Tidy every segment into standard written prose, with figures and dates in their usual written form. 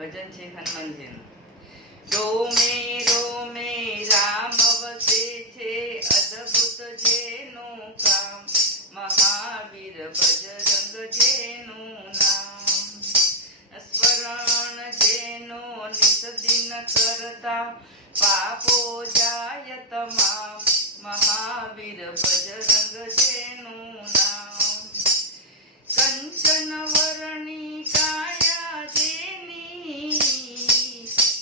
ભજન છે હનુમાનજીનું. રોમે રોમે રામ વસે છે, અદ્ભુત જેનું કામ, મહાવીર બજરંગ જેનું નામ. સ્મરણ જેનો નિત દિન કરતા, પાપો જાય તમામ, મહાવીર બજરંગ જેનું નામ. કંચન વરણી કાયા જેની,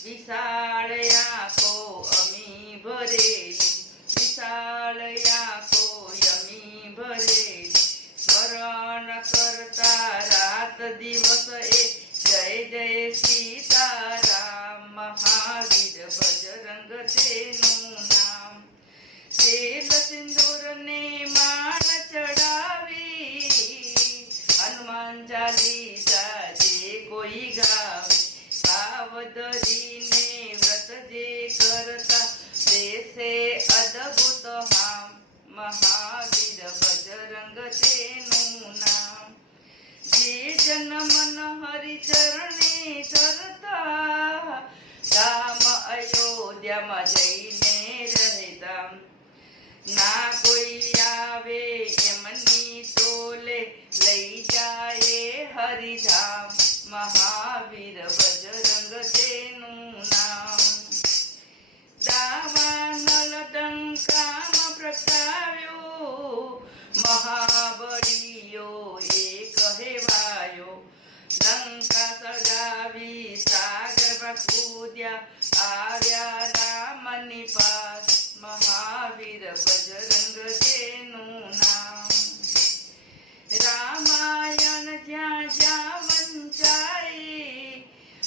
વિશાળ આંખો અમી ભરેલી, વિશાળ આંખો અમી ભરેલી. સ્મરણ કરતા રાત દિવસ એ, જય જય સીતારામ, મહાવીર બજરંગ તેનું નામ. તેલ સિંદૂર ને માળ ચડાવી, હનુમાન ચાલીસા જે કોઈ ગાવે, ભાવ ધરીને વ્રત જે કરતા, દેશે અદ્ભુત હામ, મહાવીર બજરંગ તેનું નામ. જે જન મન હરિચરણે ચરતા, ધામ અયોધ્યામાં જઈને રહેતા. ના કોઈ આવે એમની તોલે, લઈ જાય હરિધામ, મહાવીર બજરંગ તેનું નામ. દાવાનળ ડંકામાં પ્રગટાવ્યો, મહાબળીયો એ કહેવાયો. લંકા સળગાવી સાગરમાં કૂદ્યા, આવ્યા રામની પાસ, મહાવીર બજરંગ તેનું નામ. રામાયણ જ્યાં જ્યાં વંચાય,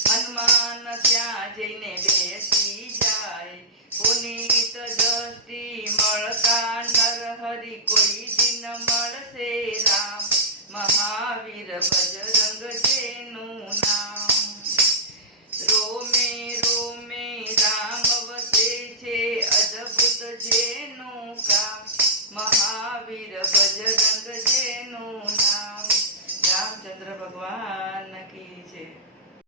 હનુમાન ત્યાં જઈને બેસી જાય. પુનીત દ્રષ્ટિ મળતા નરહરિ, કોઈ દિન મળશે રામ, મહાવીર બજરંગ જેનું નામ. રોમે રોમે રામ વસે છે, અદ્ભુત જેનું કામ, મહાવીર બજરંગ જેનું નામ. રામચંદ્ર ભગવાન